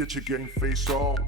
Get your game face on.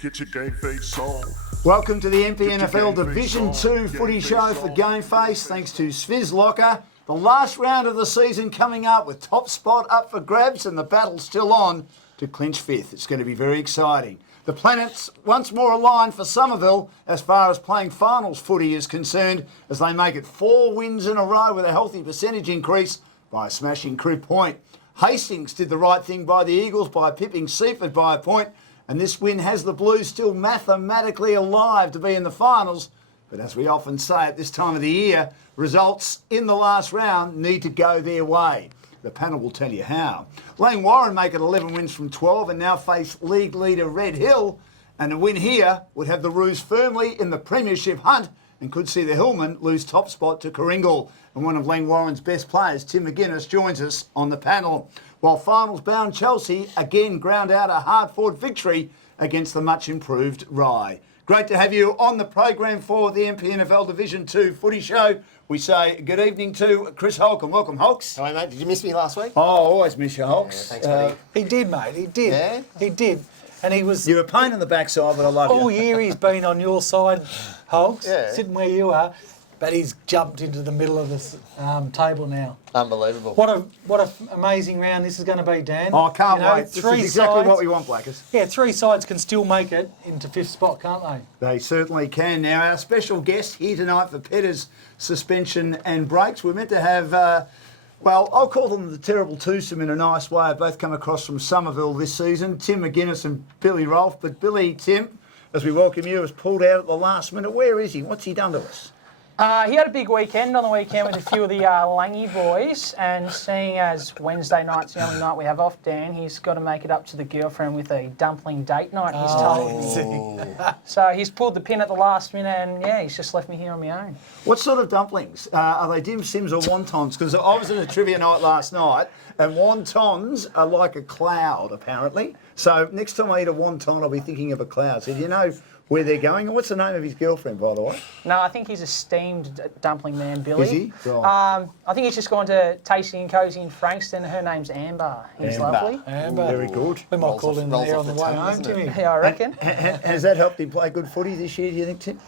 Get your game face on. Welcome to the Mpnfl Division 2 footy show for Gameface. Thanks to Sviz Locker. The last round of the season coming up with top spot up for grabs and the battle still on to clinch fifth. It's going to be very exciting. The planets once more aligned for Somerville as far as playing finals footy is concerned as they make it 4 wins in a row with a healthy percentage increase by a smashing Crew Point. Hastings did the right thing by the Eagles by pipping Seaford by a point, and this win has the Blues still mathematically alive to be in the finals. But as we often say at this time of the year, results in the last round need to go their way. The panel will tell you how. Lang Warren make it 11 wins from 12 and now face league leader Red Hill. And a win here would have the Roos firmly in the premiership hunt and could see the Hillmen lose top spot to Coringal. And one of Lang Warren's best players, Tim McGuinness, joins us on the panel. While finals-bound Chelsea again ground out a hard-fought victory against the much-improved Rye. Great to have you on the program for the Mpnfl Division 2 footy show. We say good evening to Chris Holcomb. Welcome, Holks. Hi, mate. Did you miss me last week? Oh, always miss you, Holks. Yeah, thanks, buddy. He did, mate. He did. Yeah? He did. And he was... You're a pain in the backside, but I love you. All year he's been on your side, Holks, Yeah. sitting where you are. But he's jumped into the middle of this table now. Unbelievable. What a amazing round this is going to be, Dan. Oh, I can't wait. This Three is exactly sides, what we want, Blackers. Yeah, 3 sides can still make it into 5th spot, can't they? They certainly can. Now, our special guest here tonight for Petters suspension and breaks. We're meant to have, well, I'll call them the terrible twosome in a nice way. They've both come across from Somerville this season, Tim McGuinness and Billy Rolfe. But Billy, Tim, as we welcome you, has pulled out at the last minute. Where is he? What's he done to us? He had a big weekend on the weekend with a few of the Langy boys, and seeing as Wednesday night's the only night we have off, Dan, he's got to make it up to the girlfriend with a dumpling date night, he's told me. So he's pulled the pin at the last minute, and yeah, he's just left me here on my own. What sort of dumplings? Are they dim sims or wontons? Because I was at a trivia night last night, and wontons are like a cloud, apparently. So next time I eat a wonton, I'll be thinking of a cloud. So do you know where they're going? And what's the name of his girlfriend, by the way? No, I think he's a steamed dumpling man, Billy. Is he? Right. I think he's just gone to Tasty and Cozy in Frankston. Her name's Amber. He's Amber. lovely. Amber. Very good. We might call him there on the way home, Timmy. Yeah, I reckon. Has that helped him play good footy this year, do you think, Tim?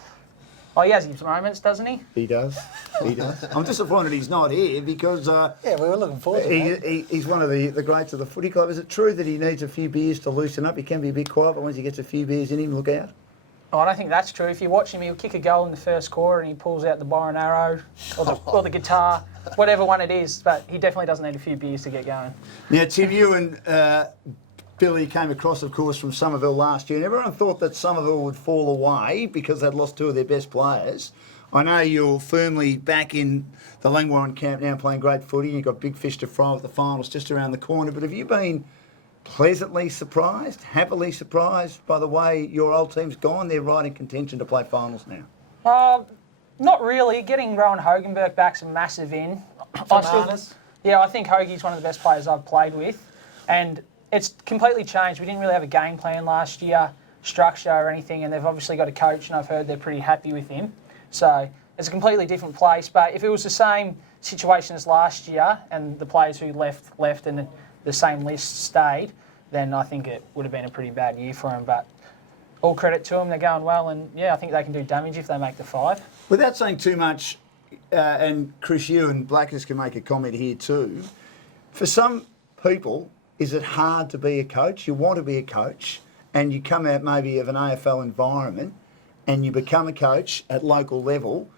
Oh, he has his moments, doesn't he? He does. He does. I'm disappointed he's not here because Yeah, we were looking forward to that. he's one of the greats of the footy club. Is it true that he needs a few beers to loosen up? He can be a bit quiet, but once he gets a few beers in him, look out. Oh, I don't think that's true. If you watch him, he'll kick a goal in the first quarter and he pulls out the bow and arrow or the guitar, whatever one it is. But he definitely doesn't need a few beers to get going. Now, Tim, you and Billy came across, of course, from Somerville last year, and everyone thought that Somerville would fall away because they'd lost 2 of their best players. I know you're firmly back in the Lang Warren camp now playing great footy. You've got big fish to fry with the finals just around the corner. But have you been pleasantly surprised, happily surprised by the way your old team's gone? They're right in contention to play finals now. Not really. Getting Rowan Hogenberg back's a massive in. I think Hoagie's one of the best players I've played with. And it's completely changed. We didn't really have a game plan last year, structure or anything, and they've obviously got a coach, and I've heard they're pretty happy with him. So it's a completely different place. But if it was the same situation as last year and the players who left and the same list stayed, then I think it would have been a pretty bad year for them. But all credit to them, they're going well, and yeah, I think they can do damage if they make the 5. Without saying too much, and Chris, you and Blackers can make a comment here too, for some people, is it hard to be a coach? You want to be a coach, and you come out maybe of an AFL environment, and you become a coach at local level,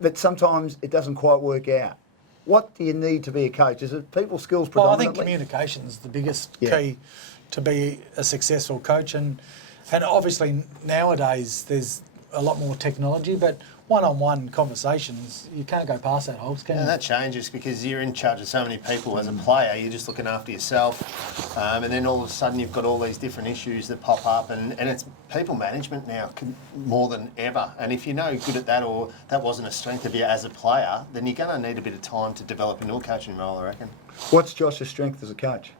but sometimes it doesn't quite work out. What do you need to be a coach? Is it people skills Well, I predominantly? think communication is the biggest key to be a successful coach. And obviously nowadays there's a lot more technology, but one-on-one conversations, you can't go past that, Holmes, can you? That changes because you're in charge of so many people as a player. You're just looking after yourself, and then all of a sudden you've got all these different issues that pop up, and it's people management now more than ever. And if you're no good at that, or that wasn't a strength of you as a player, then you're going to need a bit of time to develop into a coaching role, I reckon. What's Josh's strength as a coach?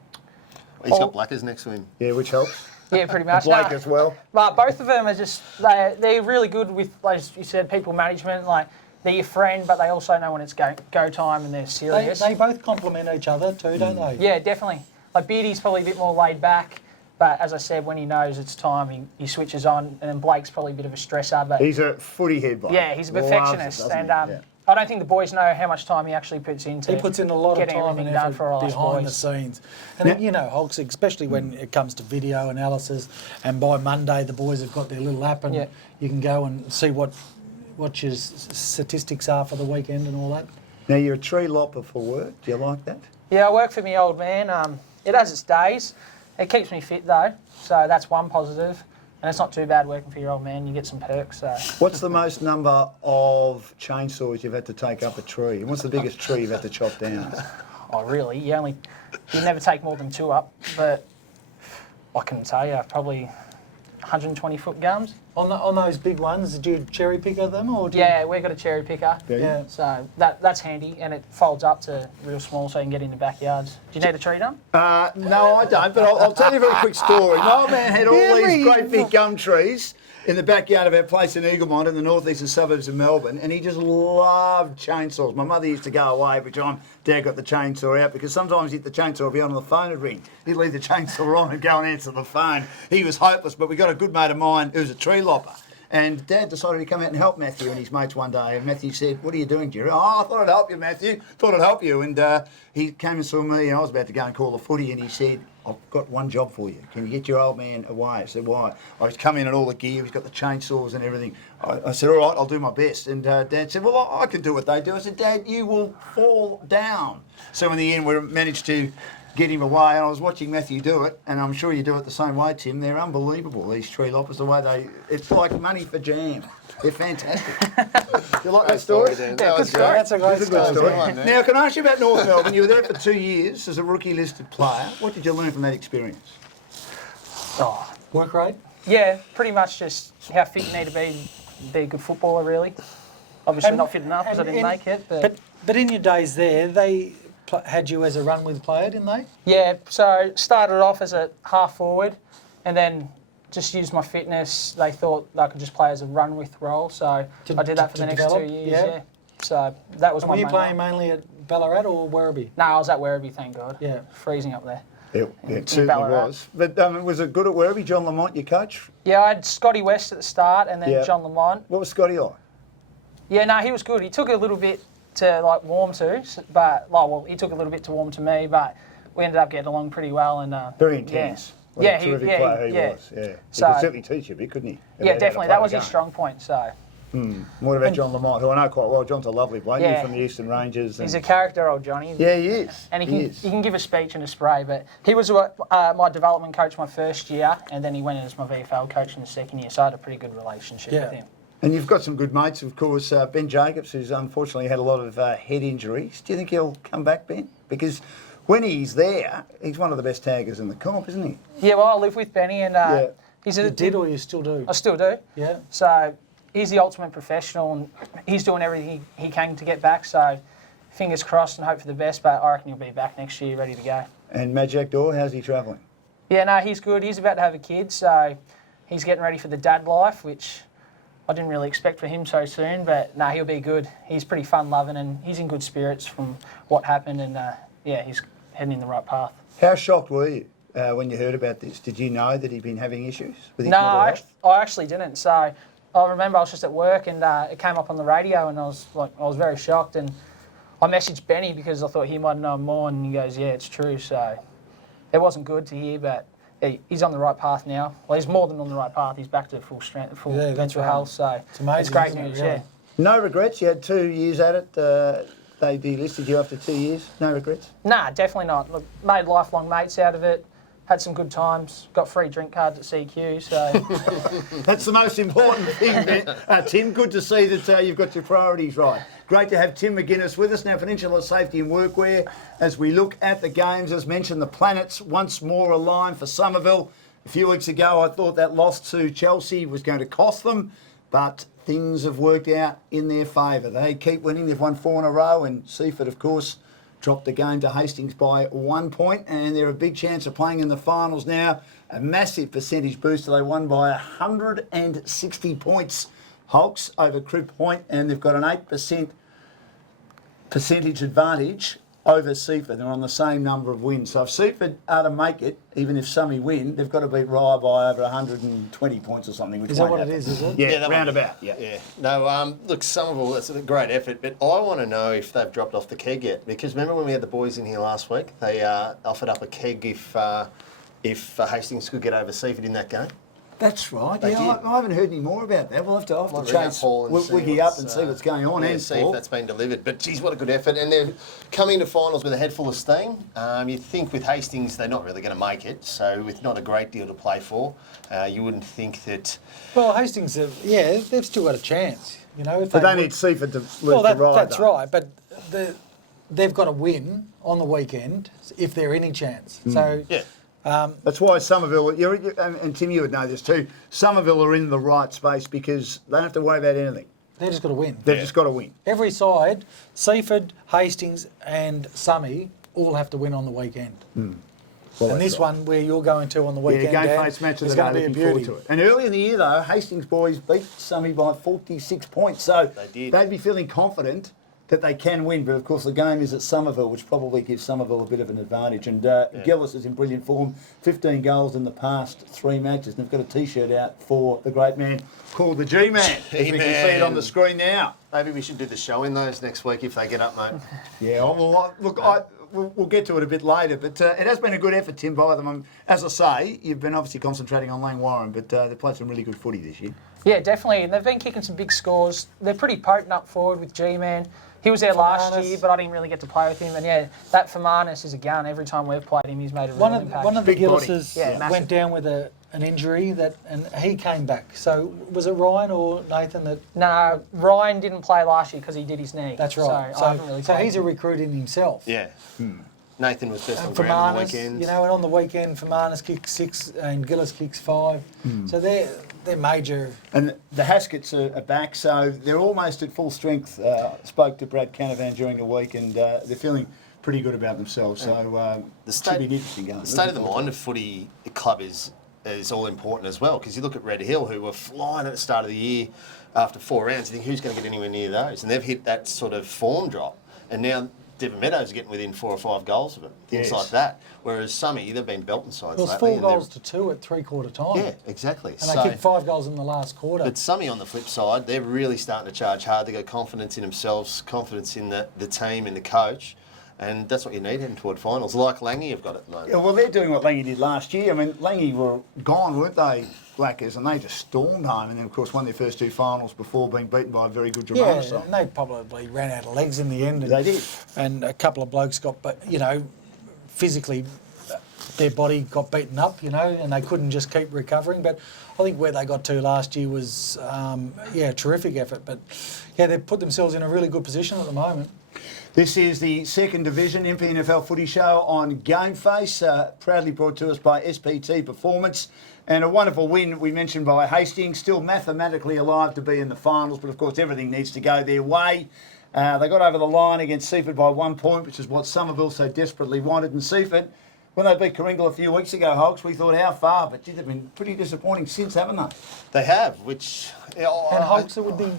He's got Blackers next to him. Yeah, which helps. Yeah, pretty much. Blake as well. But both of them are just, they're really good with, like you said, people management. Like, they're your friend, but they also know when it's go time and they're serious. They both complement each other too, don't they? Yeah, definitely. Like, Beardy's probably a bit more laid back, But as I said, when he knows it's time, he switches on. And then Blake's probably a bit of a stressor. But He's a footy head, Blake. yeah, he's a Loves it, perfectionist. doesn't And he? Yeah. I don't think the boys know how much time he actually puts into. He puts in a lot of getting time everything and done effort for us behind boys. the scenes. And you know, Hulks, especially when it comes to video analysis, and by Monday the boys have got their little app and you can go and see what your statistics are for the weekend and all that. Now, you're a tree lopper for work. Do you like that? Yeah, I work for my old man. It has its days. It keeps me fit though, so that's one positive. And it's not too bad working for your old man. You get some perks. So. What's the most number of chainsaws you've had to take up a tree? And what's the biggest tree you've had to chop down? Oh, really? You never take more than 2 up, but I can tell you, probably 120-foot gums. On those big ones, did you cherry pick them or? Yeah, we've got a cherry picker. Yeah. So that's handy, and it folds up to real small, so you can get in the backyards. Do you need a tree done? No, I don't, but I'll tell you a very quick story. My old man had all these great big gum trees in the backyard of our place in Eaglemont in the northeastern suburbs of Melbourne, and he just loved chainsaws. My mother used to go away every time Dad got the chainsaw out, because sometimes he'd the chainsaw would be on the phone would ring. He'd leave the chainsaw on and go and answer the phone. He was hopeless, but we got a good mate of mine who was a tree lopper. And Dad decided to come out and help Matthew and his mates one day. And Matthew said, "What are you doing, Jerry?" "Oh, I thought I'd help you, Matthew. Thought I'd help you." And he came and saw me, and I was about to go and call the footy, and he said, "I've got one job for you. Can you get your old man away?" I said, "Why?" "He's come in and all the gear. He's got the chainsaws and everything." I said, "All right, I'll do my best." And Dad said, "Well, I can do what they do." I said, "Dad, you will fall down." So in the end, we managed to get him away, and I was watching Matthew do it, and I'm sure you do it the same way, Tim. They're unbelievable, these tree loppers, the way it's like money for jam. They're fantastic. Do you like that story? Yeah, good story. That's a great story. Now, can I ask you about North Melbourne? You were there for 2 years as a rookie listed player. What did you learn from that experience? Oh, Work rate? yeah, pretty much just how fit you need to be a good footballer, really. Obviously not fit enough because I didn't make it. But in your days there, they had you as a run with player, didn't they? Yeah, so started off as a half forward and then just used my fitness. They thought I could just play as a run with role, so I did that for the next develop, 2 years, yeah. yeah. So that was And my were you main playing role. mainly at Ballarat or Werribee? No, I was at Werribee, thank God. Yeah. Freezing up there. It certainly Ballarat. was. But was it good at Werribee? John Lamont, your coach? Yeah, I had Scotty West at the start and then Yeah. John Lamont. What was Scotty like? Yeah, no, he was good. He took a little bit to warm to, but he took a little bit to warm to me, but we ended up getting along pretty well and Very intense. What Yeah, a terrific player he was. Yeah. He So- could certainly teach you a bit, couldn't he? Yeah, About how to definitely. play That was the his game. strong point. So What about John Lamont, who I know quite well? John's a lovely bloke. Yeah. He's from the Eastern Ranges. he's and- a character, old Johnny. Yeah, he is. And he he can give a speech and a spray, but he was my development coach my first year, and then he went in as my VFL coach in the second year, so I had a pretty good relationship with him. And you've got some good mates, of course. Ben Jacobs, who's unfortunately had a lot of head injuries. Do you think he'll come back, Ben? Because when he's there, he's one of the best taggers in the comp, isn't he? Yeah, well, I live with Benny, and he's You did or you still do? I still do. Yeah. So he's the ultimate professional, and he's doing everything he can to get back. So fingers crossed and hope for the best. But I reckon he'll be back next year, ready to go. And Majak Dor, how's he travelling? Yeah, no, he's good. He's about to have a kid, so he's getting ready for the dad life, which I didn't really expect for him so soon. But no, he'll be good. He's pretty fun-loving, and he's in good spirits from what happened, and he's heading in the right path. How shocked were you when you heard about this? Did you know that he'd been having issues with his No, mental I health? actually didn't. So I remember I was just at work and it came up on the radio, and I was very shocked, and I messaged Benny because I thought he might know more, and he goes, "Yeah, it's true." So it wasn't good to hear, but he's on the right path now. Well, he's more than on the right path. He's back to full strength, full mental health. So It's amazing, it's great isn't it, news. really? Yeah. No regrets? You had 2 years at it. They delisted you after 2 years. No regrets? Nah, definitely not. Look, made lifelong mates out of it. Had some good times. Got free drink cards at CQ. So That's the most important thing, Tim. Good to see that you've got your priorities right. Great to have Tim McGuinness with us now. Peninsula Safety and Workwear. As we look at the games, as mentioned, the planets once more aligned for Somerville. A few weeks ago, I thought that loss to Chelsea was going to cost them, but things have worked out in their favour. They keep winning. They've won 4 in a row, and Seaford, of course, dropped the game to Hastings by 1 point, and they're a big chance of playing in the finals now. A massive percentage booster. They won by 160 points, Hulks, over Crib Point, and they've got an 8% percentage advantage over Seaford. They're on the same number of wins. So if Seaford are to make it, even if Summy win, they've got to beat Rye by over 120 points or something. Which Is that won't what happen. it is it? Yeah, that roundabout. Yeah. Yeah. No, look, Somerville, that's a great effort, but I want to know if they've dropped off the keg yet. Because remember when we had the boys in here last week, they offered up a keg if Hastings could get over Seaford in that game. That's right. They Yeah, did. I haven't heard any more about that. We'll have to Might ring up chase Paul and see Wiggy up what's, and see what's going on. Yeah, and see Paul. if that's been delivered. But geez, what a good effort! And they're coming to finals with a head full of steam. You'd think with Hastings they're not really going to make it, so with not a great deal to play for, you wouldn't think that. Well, Hastings, they've still got a chance. You know, if But they win- need Seaford to lose Well, to Rye. that's though. right. But they've got to win on the weekend if they're any chance. So Yeah. That's why Somerville, and Tim, you would know this too, Somerville are in the right space because they don't have to worry about anything. they've just got to win. They've just got to win. Every side, Seaford, Hastings, and Summy all have to win on the weekend. Well, And that's this right. one where you're going to on the Yeah, weekend, Dan, Gameface match of is the going day, to be a looking forward beauty. to it. And early in the year though, Hastings boys beat Summy by 46 points, so They did. they'd be feeling confident that they can win, but of course the game is at Somerville, which probably gives Somerville a bit of an advantage. And Gillis is in brilliant form, 15 goals in the past 3 matches. And they've got a T-shirt out for the great man called the G-Man, as we can see it on the screen now. Maybe we should do the show in those next week if they get up, mate. Yeah, well, look, we'll get to it a bit later, but it has been a good effort, Tim, by them. As I say, you've been obviously concentrating on Lang Warren, but they've played some really good footy this year. Yeah, definitely. And they've been kicking some big scores. They're pretty potent up forward with G-Man. He was there last Fermanis. year, but I didn't really get to play with him. And yeah, that Fermanis is a gun. Every time we've played him, he's made a real impact. One of the Big body. Gillises Yeah, massive. went down with an injury and he came back. So was it Ryan or Nathan that? No, Ryan didn't play last year because he did his knee. That's right. So, I haven't really So played he's a him. recruit in himself. Yeah. Nathan was best on And ground on the Fermanis, weekends. you know, and on the weekend, Fermanis kicks 6 and Gillis kicks 5. So they're major. And the Haskets are back, so they're almost at full strength. Spoke to Brad Canavan during the week, and they're feeling pretty good about themselves. So The it should be an interesting game. The state of the mind of footy club is all important as well, because you look at Red Hill, who were flying at the start of the year after 4 rounds. You think, who's going to get anywhere near those? And they've hit that sort of form drop, and now Devon Meadows are getting within 4 or 5 goals of it, things Yes. like that. Whereas Summy, they've been belting sides Well, it's lately. 4 and they're- goals to 2 at 3/4 time. Yeah, exactly. And they kicked 5 goals in the last quarter. But Summy, on the flip side, they're really starting to charge hard. They've got confidence in themselves, confidence in the team and the coach, and that's what you need heading toward finals, like Langy have got at the moment. Yeah, well, they're doing what Langy did last year. I mean, Langy were gone, weren't they, Blackers? And they just stormed home, and then, of course, won their first 2 finals before being beaten by a very good yeah, Gerona side. and they probably ran out of legs in the end. And, They did. And a couple of blokes got, but you know, physically, their body got beaten up, you know, and they couldn't just keep recovering. But I think where they got to last year was, a terrific effort. But yeah, they've put themselves in a really good position at the moment. This is the second division Mpnfl footy show on Gameface, proudly brought to us by SPT Performance. And a wonderful win, we mentioned, by Hastings, still mathematically alive to be in the finals, but of course everything needs to go their way. They got over the line against Seaford by 1 point, which is what Somerville so desperately wanted. And Seaford, when they beat Coringle a few weeks ago, Hogs, we thought how far, but gee, they've been pretty disappointing since, haven't they? They have, which... And Hogs, it would be,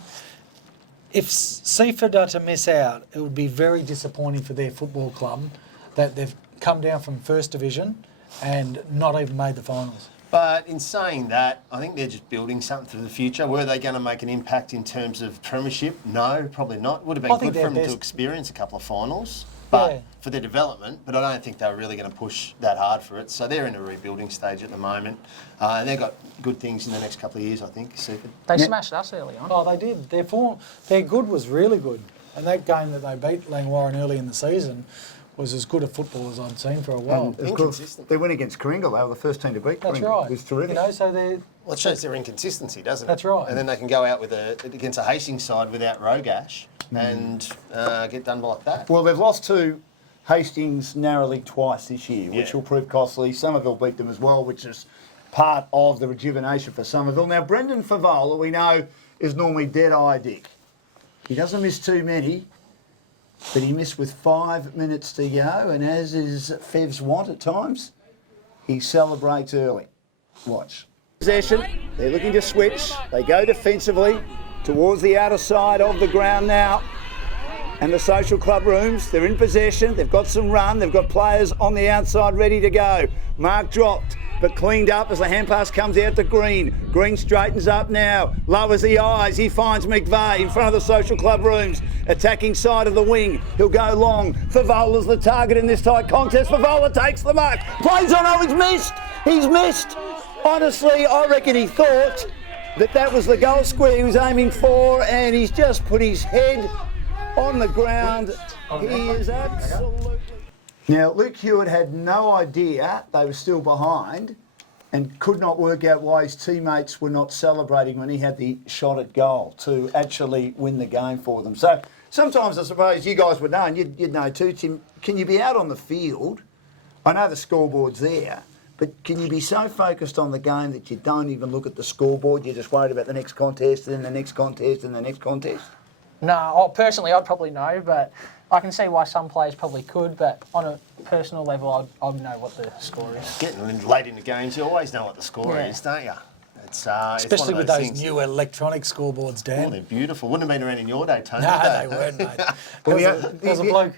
if Seaford are to miss out, it would be very disappointing for their football club that they've come down from First Division and not even made the finals. But in saying that, I think they're just building something for the future. Were they going to make an impact in terms of premiership? No, probably not. Would have I been think good for they're them to best. experience a couple of finals, but Yeah. for their development. But I don't think they were really going to push that hard for it. So they're in a rebuilding stage at the moment. And they've got good things in the next couple of years, I think, Seaford. They smashed us early on. Oh, they did. Their good was really good. And that game that they beat Lang Warren early in the season was as good a football as I'd seen for a while. And of course, Inconsistent. they went against Coringle. They were the first team to beat That's Coringle. right. It was terrific. You know, so they're... Well, it shows their inconsistency, doesn't it? That's right. And then they can go out with against a Hastings side without Rogash and get done like that. Well, they've lost to Hastings narrowly twice this year, which Yeah. will prove costly. Somerville beat them as well, which is part of the rejuvenation for Somerville. Now, Brendan Favola, we know, is normally dead-eye Dick. He doesn't miss too many, but he missed with 5 minutes to go, and as is Fev's want at times, he celebrates early. Watch. Possession, they're looking to switch. They go defensively towards the outer side of the ground now. and the social club rooms. They're in possession. They've got some run. They've got players on the outside ready to go. Mark dropped, but cleaned up as the hand pass comes out to Green. Green straightens up now, lowers the eyes. He finds McVeigh in front of the social club rooms, attacking side of the wing. He'll go long. Favola's the target in this tight contest. Favola takes the mark. Plays on. Oh, he's missed. He's missed. Honestly, I reckon he thought that was the goal square he was aiming for, and he's just put his head on the ground. He is absolutely... Now, Luke Hewitt had no idea they were still behind and could not work out why his teammates were not celebrating when he had the shot at goal to actually win the game for them. So sometimes I suppose you guys would know, and you'd know too, Tim, can you be out on the field? I know the scoreboard's there, but can you be so focused on the game that you don't even look at the scoreboard? You're just worried about the next contest and then the next contest and the next contest? No, personally, I'd probably know, but I can see why some players probably could, but on a personal level, I'd know what the score is. Getting late in the games, you always know what the score is, don't you? It's especially with those things. new electronic scoreboards, Dan. Oh, they're beautiful. Wouldn't have been around in your day, Tony. No, would they weren't, mate. There was a bloke,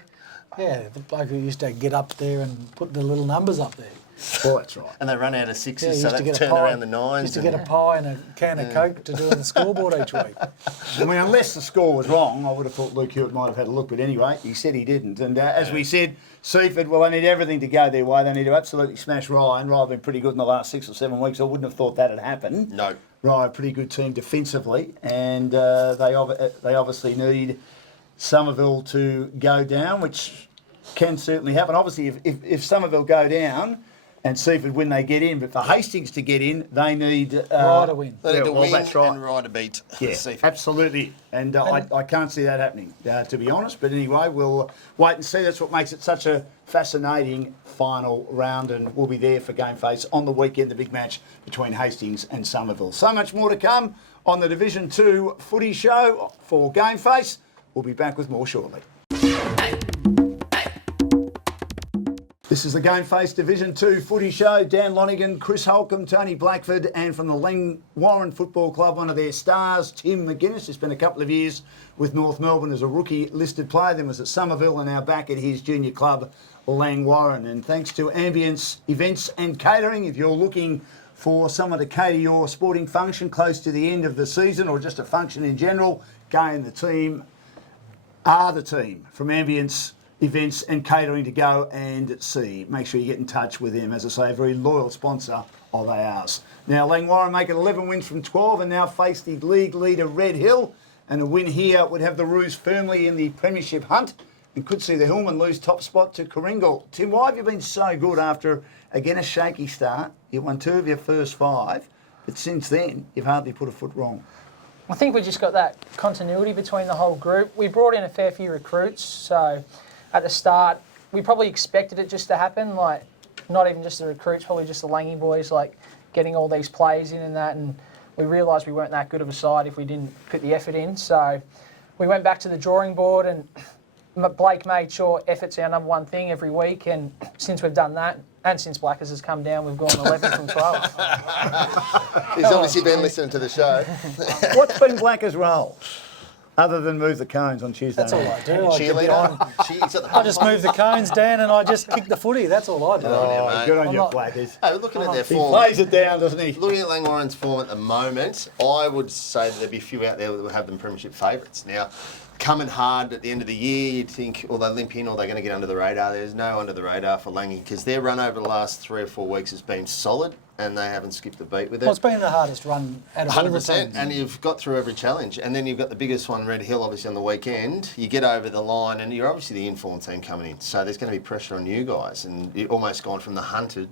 the bloke who used to get up there and put the little numbers up there. Oh, that's right. And they run out of sixes, Yeah, so they turn around the nines. Used to get a pie and a can of Coke to do on the scoreboard each week. I mean, unless the score was wrong, I would have thought Luke Hewitt might have had a look. But anyway, he said he didn't. And as we said, Seaford, well, they need everything to go their way. They need to absolutely smash Ryan. Ryan been pretty good in the last 6 or 7 weeks. I wouldn't have thought that had happened. No. Ryan, pretty good team defensively. And they obviously need Somerville to go down, which can certainly happen. Obviously, if Somerville go down and Seaford win, they get in. But for Hastings to get in, they need... Rye to win. They need to win that's right. and Rye to beat. Yeah, absolutely. And I can't see that happening, to be honest. But anyway, we'll wait and see. That's what makes it such a fascinating final round. And we'll be there for Gameface on the weekend, the big match between Hastings and Somerville. So much more to come on the Division 2 footy show for Gameface. We'll be back with more shortly. This is the Gameface Division 2 footy show. Dan Lonigan, Chris Holcomb, Tony Blackford, and from the Lang Warren Football Club, one of their stars, Tim McGuinness, who spent a couple of years with North Melbourne as a rookie listed player, then was at Somerville and now back at his junior club, Lang Warren. And thanks to Ambience Events and Catering, if you're looking for someone to cater your sporting function close to the end of the season or just a function in general, Gay and the team are the team from Ambience Events and Catering to go and see. Make sure you get in touch with them. As I say, a very loyal sponsor of ours. Now, Lang Warren make it 11 wins from 12 and now face the league leader Red Hill. And a win here would have the Roos firmly in the premiership hunt and could see the Hillman lose top spot to Coringal. Tim, why have you been so good after, again, a shaky start? You won 2 of your first 5, but since then, you've hardly put a foot wrong. I think we just got that continuity between the whole group. We brought in a fair few recruits, so at the start, we probably expected it just to happen, like not even just the recruits, probably just the Langy boys, like getting all these players in and that, and we realised we weren't that good of a side if we didn't put the effort in. So we went back to the drawing board and Blake made sure effort's our number one thing every week, and since we've done that, and since Blackers has come down, we've gone 11 from 12. He's obviously been listening to the show. What's been Blackers' role? Other than move the cones on Tuesday That's all night. I do. I just move the cones, Dan, and I just kick the footy. That's all I do. Oh, Good on you, Blackers. Hey, looking at their He form, plays it down, doesn't he? looking at Lang Warren's form at the moment, I would say that there'd be a few out there that would have them premiership favourites. Now, coming hard at the end of the year, you'd think, or they limp in, or they're going to get under the radar. There's no under the radar for Langy because their run over the last 3 or 4 weeks has been solid, and they haven't skipped a beat with it. Well, it's been the hardest run out of all the 100%, teams. and you've got through every challenge. And then you've got the biggest one, Red Hill, obviously on the weekend. You get over the line, and you're obviously the inform team coming in. So there's going to be pressure on you guys, and you've almost gone from the hunters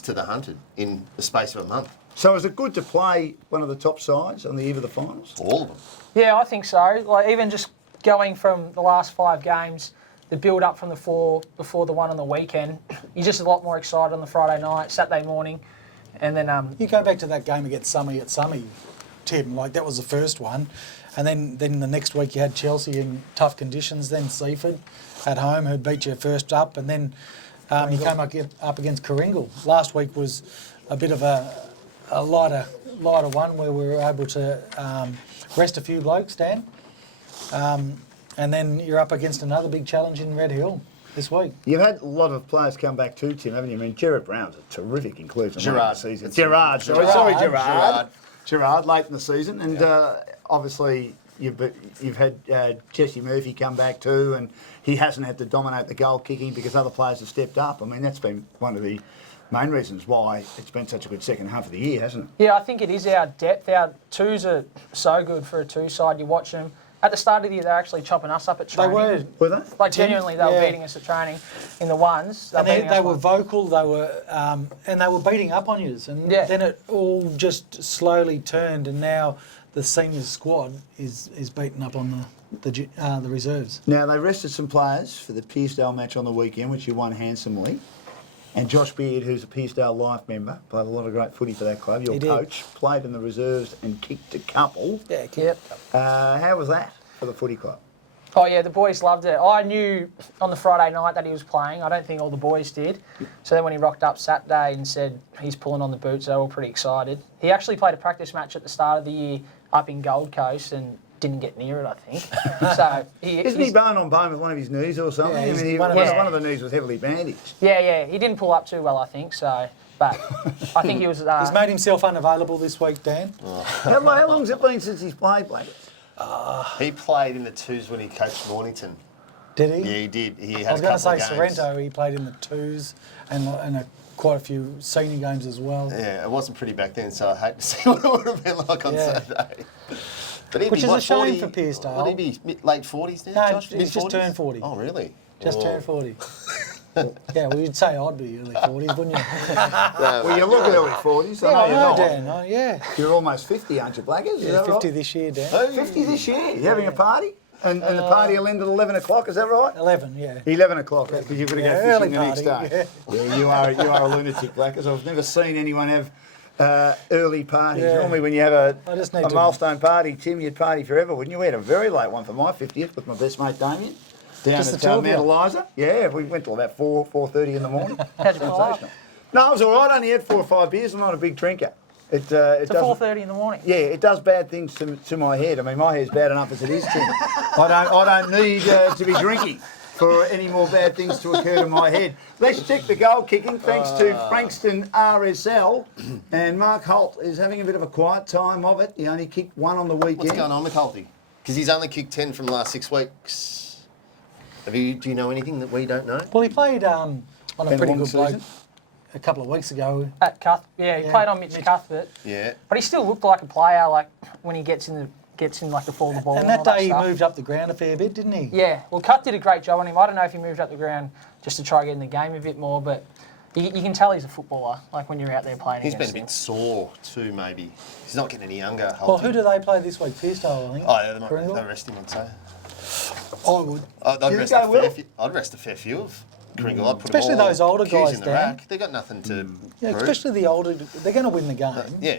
to the hunted in the space of a month. So is it good to play one of the top sides on the eve of the finals? All of them. Yeah, I think so. Like even just going from the last 5 games, the build up from the 4 before the one on the weekend, you're just a lot more excited on the Friday night, Saturday morning, and then You go back to that game against Summy at Summy, Tim, like that was the first one. And then the next week you had Chelsea in tough conditions, then Seaford at home who beat you first up, and then you came up against Coringal. Last week was a bit of a lighter one where we were able to rest a few blokes, Dan. And then you're up against another big challenge in Red Hill this week. You've had a lot of players come back too, Tim, haven't you? I mean, Jared Brown's a terrific inclusion late in the season. Gerard. Gerard, late in the season. And obviously you've had Jesse Murphy come back too, and he hasn't had to dominate the goal kicking because other players have stepped up. I mean, that's been one of the main reasons why it's been such a good second half of the year, hasn't it? Yeah, I think it is our depth. Our twos are so good for a two side. You watch them. At the start of the year, they're actually chopping us up at training. Were they? Like, genuinely, they were beating us at training in the ones. And they were vocal, and they were beating up on you. And then it all just slowly turned, and now the senior squad is beating up on the reserves. Now, they rested some players for the Pearcedale match on the weekend, which you won handsomely. And Josh Beard, who's a Pearcedale Life member, played a lot of great footy for that club. Your coach played in the reserves and kicked a couple. Yeah, yep. How was that for the footy club? Oh, yeah, the boys loved it. I knew on the Friday night that he was playing. I don't think all the boys did. So then when he rocked up Saturday and said he's pulling on the boots, they were all pretty excited. He actually played a practice match at the start of the year up in Gold Coast and didn't get near it, I think. So Isn't he bone on bone with one of his knees or something? Yeah, I mean, one of the knees was heavily bandaged. Yeah, he didn't pull up too well, I think. So, but I think he was. He's made himself unavailable this week, Dan. How long's it been since he's played, Blake? He played in the twos when he coached Mornington. Did he? Yeah, he did. He had I was going to say games. Sorrento. He played in the twos and quite a few senior games as well. Yeah, it wasn't pretty back then, so I hate to see what it would have been like on Saturday. But Which is a shame for Pearcedale. Would he be late 40s now, No, Josh? he's just turned 40. Oh, really? Just turned 40. Yeah, well, you'd say I'd be early 40s, wouldn't you? Well, you look early 40s. Yeah, I know, you're Dan. not. Yeah. You're almost 50, aren't you, Blackers? Yeah, 50 this year, Dan. 50 this year? You having a party? And the party will end at 11 o'clock, is that right? 11, yeah. 11 o'clock, because you've got to go fishing early the next party, day. Yeah, you are a lunatic, Blackers. I've never seen anyone have early parties. Yeah. Normally when you have I just need a to- milestone party, Tim, you'd party forever, wouldn't you? We had a very late one for my 50th with my best mate Damien. Down Just at the two of you? Mount Eliza. Yeah, we went till about 4:30 in the morning. How'd you pull up? No, I was all right. I only had 4 or 5 beers. I'm not a big drinker. It It's doesn't. 4:30 in the morning. Yeah, it does bad things to my head. I mean, my hair's bad enough as it is, Tim. I don't need to be drinking for any more bad things to occur to my head. Let's check the goal kicking, thanks to Frankston RSL. And Mark Holt is having a bit of a quiet time of it. He only kicked 1 on the weekend. What's going on with Holty? Because he's only kicked 10 from the last 6 weeks. Do you know anything that we don't know? Well, he played on a Been a pretty long good bloke season. a couple of weeks ago. At he played on Mitch Cuthbert. Yeah. But he still looked like a player, like when he gets in like the fall of the ball. And all that day he stuff. moved up the ground a fair bit, didn't he? Yeah, well, Cut did a great job on him. I don't know if he moved up the ground just to try to get in the game a bit more, but you can tell he's a footballer. Like when you're out there playing He's been a against bit him. sore too, maybe. He's not getting any younger. Holty. Well, who do they play this week? Pearcedale, I think. Oh, yeah, Kringle? they rest him, I'd say. I would. I'd rest a fair few of Kringle. I'd put Especially them all those older cues guys, in the Dan. rack. They've got nothing to Yeah, prove. especially the older. They're going to win the game. Yeah.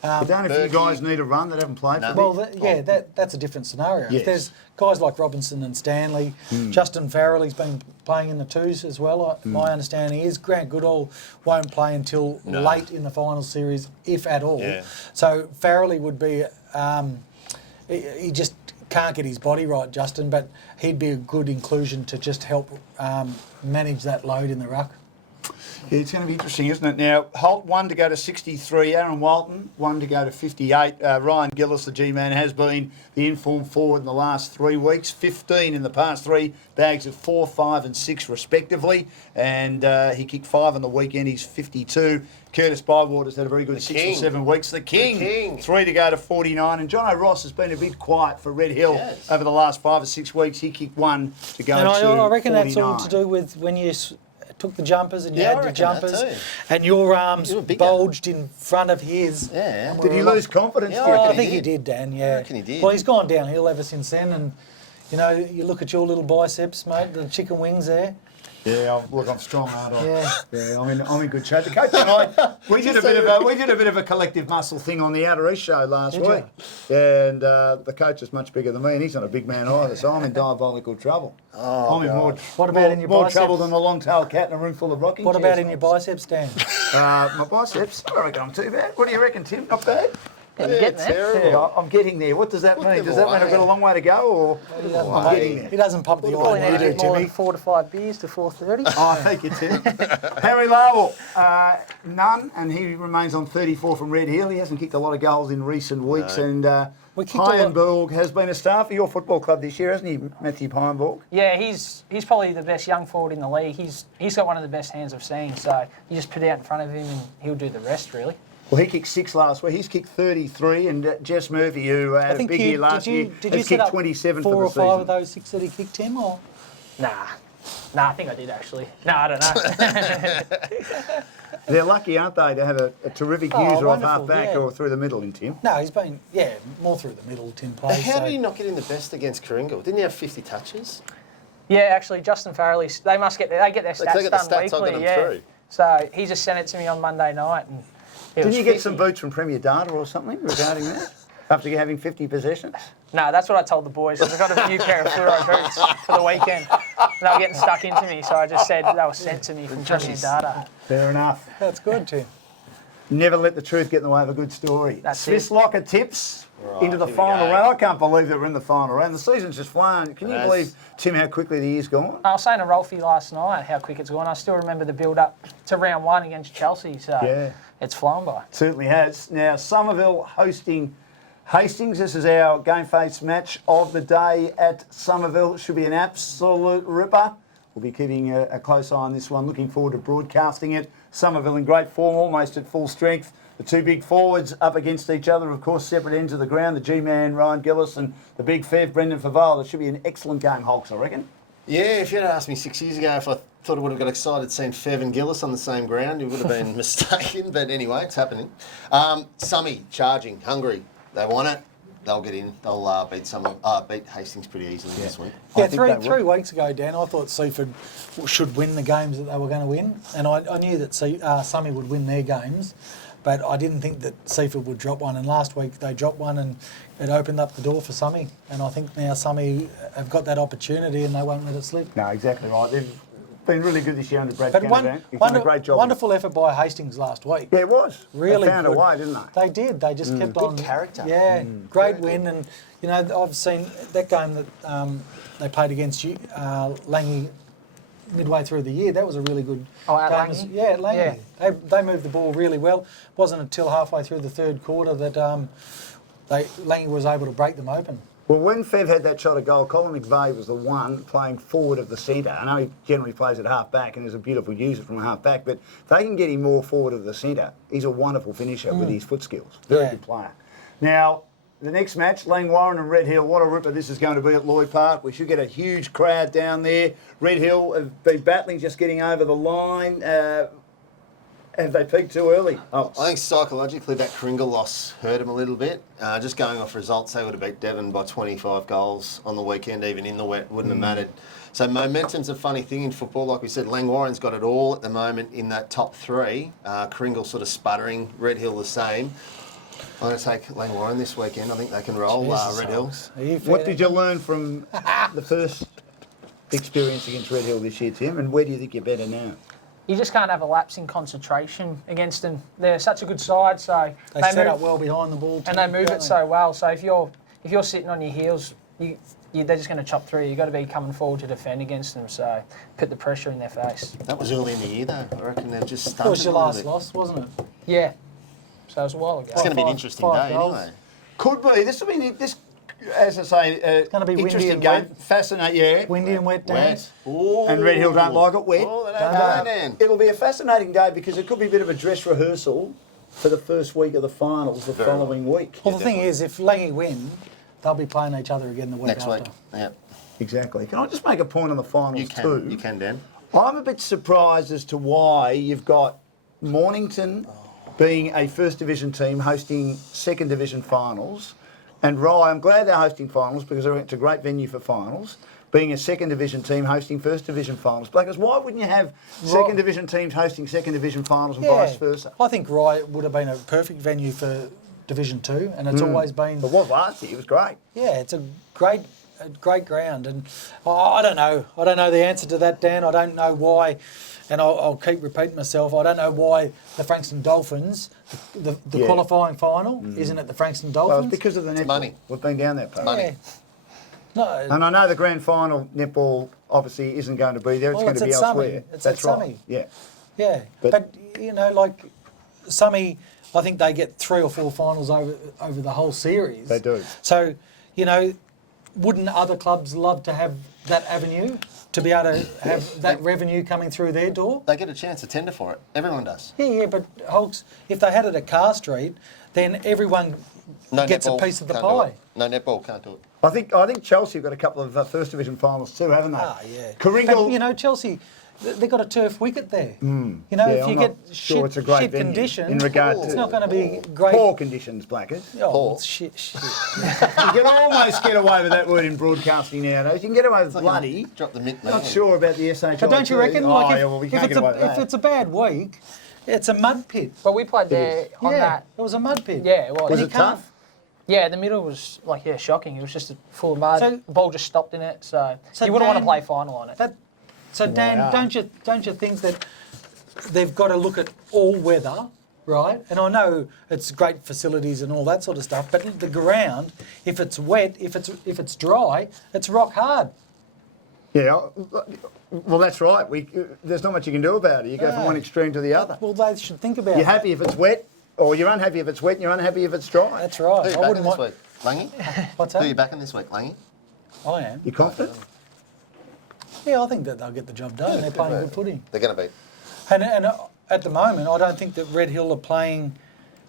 But don't if you Berkey. guys need a run that haven't played No. for Well, that's a different scenario. Yes. If there's guys like Robinson and Stanley, Justin Farrell, he's been playing in the twos as well. My understanding is Grant Goodall won't play until late in the final series, if at all. Yeah. So Farrell would be, he just can't get his body right, Justin, but he'd be a good inclusion to just help manage that load in the ruck. Yeah, it's going to be interesting, isn't it? Now, Holt 1 to go to 63, Aaron Walton 1 to go to 58. Ryan Gillis, the G-man, has been the informed forward in the last 3 weeks, 15 in the past 3, bags of 4, 5 and 6 respectively, and he kicked 5 on the weekend, he's 52. Curtis Bywater's had a very good 6 or 7 weeks. The King, 3 to go to 49, and Jono Ross has been a bit quiet for Red Hill over the last 5 or 6 weeks. He kicked 1 to go And to I reckon 49. that's all to do with when you took the jumpers and you Yeah, I had the reckon that jumpers too. and your arms You were bigger. bulged in front of his. Yeah. Did he lose confidence? Yeah, do you Oh, reckon? I think he did, Dan, yeah. reckon he did. Well, he's gone downhill ever since then, and, you know, you look at your little biceps, mate, the chicken wings there. Yeah, I'm strong, aren't I? Yeah. I'm in good shape. The coach and I, we did a bit of a collective muscle thing on the Outer East show last Did you? week, and the coach is much bigger than me, and he's not a big man either, so I'm in diabolical trouble. I'm in more biceps? trouble than the long-tailed cat in a room full of rocking What chairs. about in your biceps, Dan? My biceps? I reckon I'm too bad. What do you reckon, Tim? Not bad. You're getting there. terrible. Yeah, I'm getting there. What does that mean? them Does that mean I've got a away. long way to go, or I'm getting there? He doesn't pump the Probably iron need to you get do, more than Timmy. 4 to 5 beers to 4:30. Oh, thank you, Tim. Harry Larwell, none, and he remains on 34 from Red Hill. He hasn't kicked a lot of goals in recent weeks, and We kicked a lot- Hyenborg has been a star for your football club this year, hasn't he, Matthew Hyenborg? Yeah, he's probably the best young forward in the league. He's got one of the best hands I've seen. So you just put it out in front of him and he'll do the rest, really. Well, he kicked 6 last week. He's kicked 33, and Jess Murphy, who had a big year last year, did you has set kicked up 27 4 for or the 5 season. of those 6 that he kicked, Tim? Or Nah, I think I did actually. No, I don't know. They're lucky, aren't they, to have a terrific Oh, user off wonderful, half-back yeah. or through the middle in Tim. no, he's been more through the middle. Tim plays. How so- did he not get in the best against Kringle? Didn't he have 50 touches? Yeah, actually, Justin Farrelly, they get their stats they get the done stats, I weekly. got them Yeah. through. So he just sent it to me on Monday night, and it Didn't was you get 50. some boots from Premier Data or something regarding that? After having 50 possessions? No, that's what I told the boys. 'Cause I got a new pair of fluoro boots for the weekend. And they were getting stuck into me, so I just said they were sent to me from Premier Data. Fair enough. That's good, Tim. Never let the truth get in the way of a good story. That's Swiss it. Locker tips into the here we final go. round. I can't believe that we're in the final round. The season's just flown. Can you Yes. believe, Tim, how quickly the year's gone? I was saying to Rolfie last night how quick it's gone. I still remember the build-up to round 1 against Chelsea, so Yeah. it's flown by. Certainly has. Now, Somerville hosting Hastings. This is our game face match of the day at Somerville. It should be an absolute ripper. We'll be keeping a close eye on this one. Looking forward to broadcasting it. Somerville in great form, almost at full strength. The two big forwards up against each other, of course, separate ends of the ground. The G-Man, Ryan Gillis, and the big Fev, Brendan Favola. It should be an excellent game, Hulks, I reckon. Yeah, if you had asked me 6 years ago if I thought I would have got excited seeing Fev and Gillis on the same ground, you would have been mistaken. But anyway, it's happening. Summy, charging, hungry. They want it. They'll get in. They'll beat Hastings pretty easily this week. I Yeah, think they three weeks ago, Dan, I thought Seaford should win the games that they were going to win, and I knew that Summy would win their games, but I didn't think that Seaford would drop one. And last week they dropped one, and it opened up the door for Summy. And I think now Summy have got that opportunity, and they won't let it slip. No, exactly right. They've been really good this year under Brad But Canavan. He's done a great job. wonderful effort by Hastings last week. Yeah, it was. Really they found good. a way, didn't they? They did. They just kept on. character. Yeah, great win. And, you know, I've seen that game that they played against Langy midway through the year. That was a really good Oh, at game. Langy? Yeah, at Langy. Yeah. They moved the ball really well. Wasn't until halfway through the third quarter that Langy was able to break them open. Well, when Fev had that shot at goal, Colin McVeigh was the one playing forward of the centre. I know he generally plays at half-back and is a beautiful user from half-back, but if they can get him more forward of the centre, he's a wonderful finisher with his foot skills. Very Yeah. good player. Now, the next match, Lang Warren and Red Hill. What a ripper this is going to be at Lloyd Park. We should get a huge crowd down there. Red Hill have been battling, just getting over the line. Have they peaked too early? Oh, I think psychologically that Kringle loss hurt him a little bit. Just going off results, they would have beat Devon by 25 goals on the weekend, even in the wet, wouldn't have mattered. So momentum's a funny thing in football. Like we said, Lang Warren's got it all at the moment in that top 3. Kringle sort of sputtering, Red Hill the same. I'm going to take Lang Warren this weekend. I think they can roll Jesus, Red Hill. Alex. Are you what fair? did you learn from the first experience against Red Hill this year, Tim? And where do you think you're better now? You just can't have a lapse in concentration against them. They're such a good side, so They set move, up well behind the ball. and they move don't it so well. So if you're sitting on your heels, they're just going to chop through. You've got to be coming forward to defend against them. So put the pressure in their face. That was early in the year, though. I reckon they've just That stunted was your a little last bit. loss, wasn't it? Yeah. So it was a while ago. It's going to be an Five- interesting five day goals. anyway. Could be. This will be this. As I say, gonna be windy interesting and game. wet. Fascinating, yeah. Windy and wet, Dan. Wet. Ooh. And Red Hill don't like it wet. Oh, they don't know, Dan. It'll be a fascinating day because it could be a bit of a dress rehearsal for the first week of the finals the Very following week. Well, the thing is, if Langy win, they'll be playing each other again the week Next after. week. Yeah. Exactly. Can I just make a point on the finals You can. too? You can, Dan. I'm a bit surprised as to why you've got Mornington being a first division team hosting second division finals, and Rye, I'm glad they're hosting finals because it's a great venue for finals, being a second division team hosting first division finals. Blackers, why wouldn't you have second division teams hosting second division finals and vice versa? I think Rye would have been a perfect venue for Division 2, and it's always been. It was last year, it was great. Yeah, it's a great a great ground, and I don't know. I don't know the answer to that, Dan. I don't know why, and I'll keep repeating myself. I don't know why the Frankston Dolphins, the qualifying final, isn't at the Frankston Dolphins. Well, it's because of the netball. money. We've been down that part. Money. No, And I know the grand final netball obviously isn't going to be there. It's well, going to be at elsewhere. Summit. It's That's at right. Summit. Yeah. Yeah, But- but you know, like Summit, I think they get 3 or 4 finals over the whole series. They do. So, you know, wouldn't other clubs love to have that avenue to be able to have that revenue coming through their door? They get a chance to tender for it. Everyone does. Yeah, but Hulks, if they had it at Car Street, then everyone gets a netball, piece of the can't do pie. it. No netball, can't do it. I think Chelsea have got a couple of First Division finals too, haven't they? Ah, yeah. Kringle. But, you know, Chelsea, they've got a turf wicket there. You know, Yeah, if I'm you not get sure it's a great shit venue conditions, in regard it's to not going to be great. Poor conditions, Blackers. Oh, Poor. it's shit. You can almost get away with that word in broadcasting nowadays. You can get away with bloody. Drop the mitt, Not sure about the SHI. But don't you reckon? Oh, Like yeah, well, we if, can't it's get away with if that. it's a bad week, it's a mud pit. But we played there on Yeah, that. it was a mud pit. Yeah, it was. Was You it can't- tough? Yeah, the middle was shocking. It was just full of mud. So- The ball just stopped in it, so So you wouldn't want to Dan- play final on it. So Dan, Wow. don't you think that they've got to look at all weather, right? And I know it's great facilities and all that sort of stuff, but the ground, if it's wet, if it's dry, it's rock hard. Yeah, well, that's right. There's not much you can do about it. You go from No. one extreme to the other. Well, they should think about You're it. happy if it's wet, or you're unhappy if it's wet, and you're unhappy if it's dry. That's right. Who you I backing wouldn't this want. week? Langy? What's Who are you that? backing this week, Langy? I am. You confident? Yeah, I think that they'll get the job done. They're playing good footy. They're going to be. And at the moment, I don't think that Red Hill are playing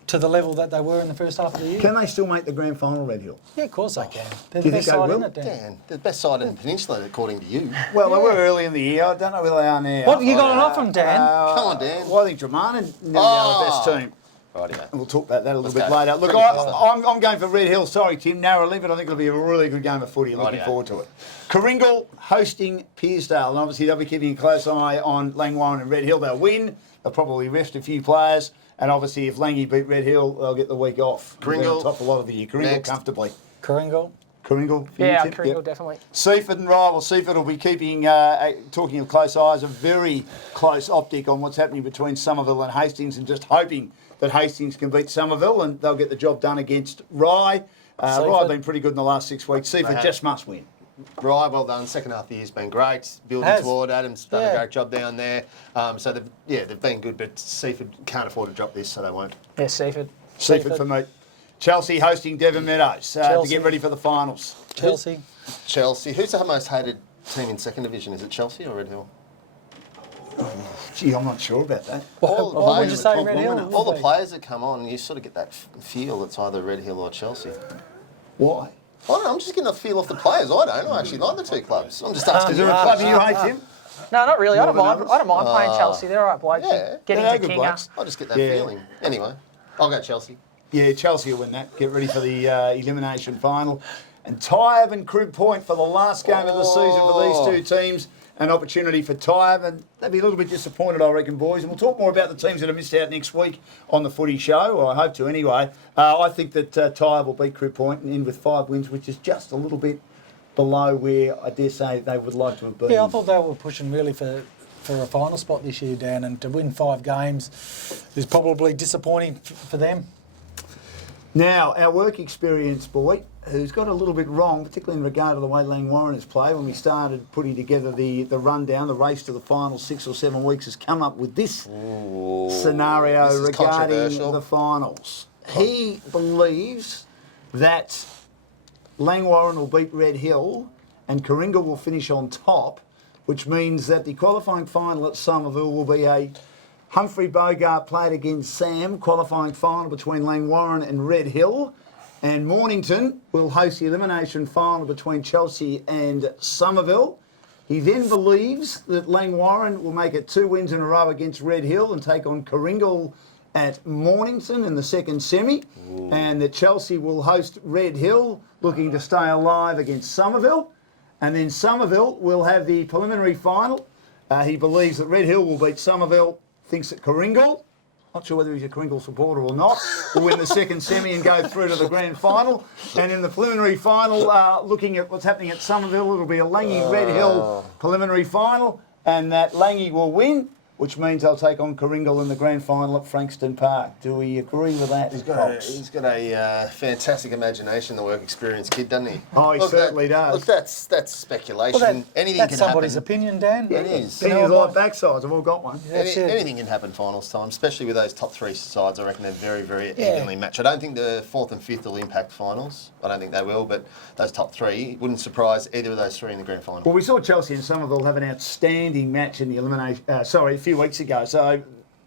to the level that they were in the first half of the year. Can they still make the grand final, Red Hill? Yeah, of course they can. They're Do the you think best they side in will? it, Dan. Dan, they're the best side in the peninsula, according to you. Well, they were early in the year. I don't know where they are now. What, you got it off them, Dan? Come on, Dan. Well, I think Dramana nearly are the best team. Righty, mate. And we'll talk about that a little Let's bit go. later. Look, Bring it on. I'm going for Red Hill. Sorry, Tim, narrowly, but I think it'll be a really good game of footy. Looking Rightio. forward to it. Kringle hosting Pearsdale, and obviously they'll be keeping a close eye on Langwarrin and Red Hill. They'll win. They'll probably rest a few players, and obviously if Langy beat Red Hill, they'll get the week off. Kringle. They're on top a lot of the year. Kringle Next. comfortably. Kringle. Kringle. for you, Yeah, Tim? Kringle Yep. definitely. Seaford and Rival. Seaford will be keeping, talking of close eyes, a very close optic on what's happening between Somerville and Hastings, and just hoping that Hastings can beat Somerville and they'll get the job done against Rye. Rye have Seaford. been pretty good in the last 6 weeks. Seaford have. just must win. Right, well done. Second half of the year's been great. Building Has. toward Adam's done a Yeah. great job down there. So they've been good, but Seaford can't afford to drop this, so they won't. Yeah, Seaford. Seaford for me. Chelsea hosting Devon Meadows to Chelsea. get ready for the finals. Chelsea. Chelsea. Who's the most hated team in second division? Is it Chelsea or Red Hill? Gee, I'm not sure about that. All the Why would players you that say come Red on, Hill? All the players that come on, you sort of get that feel it's either Red Hill or Chelsea. Why? I don't know, I'm just getting a feel off the players. I don't. I actually like the two clubs. I'm just asking. Is there a club you hate, Tim? No, not really. I don't More than mind. others? I don't mind playing Chelsea. They're all right blokes. yeah. Getting They're to good Kinga. blokes. I just get that Yeah. feeling. Anyway, I'll go Chelsea. Yeah, Chelsea will win that. Get ready for the elimination final. And Tyab and Crib Point for the last game of the season for these two teams. An opportunity for Tyab, and they'll be a little bit disappointed, I reckon, boys. And we'll talk more about the teams that have missed out next week on the footy show, or I hope to anyway. I think that Tyab will beat Crib Point and end with 5 wins, which is just a little bit below where I dare say they would like to have been. Yeah, I thought they were pushing really for a final spot this year, Dan, and to win 5 games is probably disappointing for them. Now, our work experience boy, who's got a little bit wrong, particularly in regard to the way Langwarrin has played, when we started putting together the rundown, the race to the final 6 or 7 weeks, has come up with this scenario this is regarding controversial. the finals. He believes that Langwarrin will beat Red Hill and Kringle will finish on top, which means that the qualifying final at Somerville will be a Humphrey Bogart played against Sam, qualifying final between Langwarrin and Red Hill. And Mornington will host the elimination final between Chelsea and Somerville. He then believes that Langwarrin will make it 2 wins in a row against Red Hill and take on Kringle at Mornington in the second semi. And that Chelsea will host Red Hill, looking to stay alive against Somerville. And then Somerville will have the preliminary final. He believes that Red Hill will beat Somerville, thinks that Kringle not sure whether he's a Kringle supporter or not, will win the second semi and go through to the grand final. And in the preliminary final, looking at what's happening at Somerville, it'll be a Langy Red Hill preliminary final, and that Langy will win, which means they'll take on Kringle in the grand final at Frankston Park. Do we agree with that? He's got a fantastic imagination, the work experience kid, doesn't he? Oh, he certainly does. Look, that's speculation. Well, Anything that's can somebody's happen. opinion, Dan. It is. Opinions like backsides, I've all got one. That's it. Anything can happen finals time, especially with those top three sides. I reckon they're very, very evenly matched. I don't think the fourth and fifth will impact finals. I don't think they will, but those top three wouldn't surprise either of those three in the grand final. Well, we saw Chelsea and Somerville have an outstanding match in the elimination. A few weeks ago. So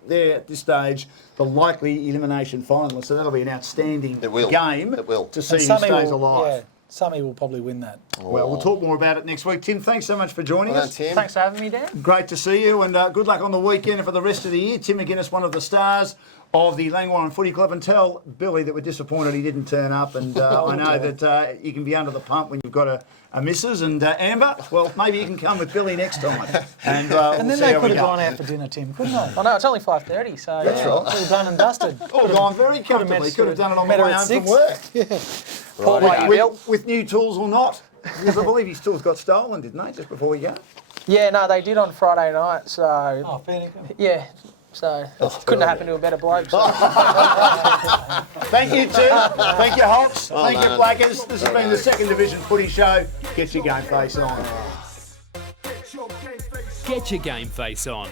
they're at this stage the likely elimination finalists. So that'll be an outstanding game to see who stays alive. Yeah, Sammy will probably win that. Well, we'll talk more about it next week. Tim, thanks so much for joining us. Tim. Thanks for having me, Dan. Great to see you, and good luck on the weekend and for the rest of the year. Tim McGuinness, one of the stars of the Langwarrin Footy Club, and tell Billy that we're disappointed he didn't turn up. And I know that you can be under the pump when you've got a missus. And Amber, well, maybe you can come with Billy next time. And And then they could have gone out for dinner, Tim, couldn't they? I know, it's only 5:30, so... That's right. All done and dusted. all gone very comfortably. Could have done it on the Met her way at home from 6. work. Right. With new tools or not. Because I believe his tools got stolen, didn't they, just before we go? Yeah, no, they did on Friday night, so... Oh, fair enough. Yeah, so couldn't have happened to a better bloke. So. Thank you, Tim. Thank you, Hops. Thank you, Blackers. This has been the Second Division Footy Show. Get your game face on. Get your game face on.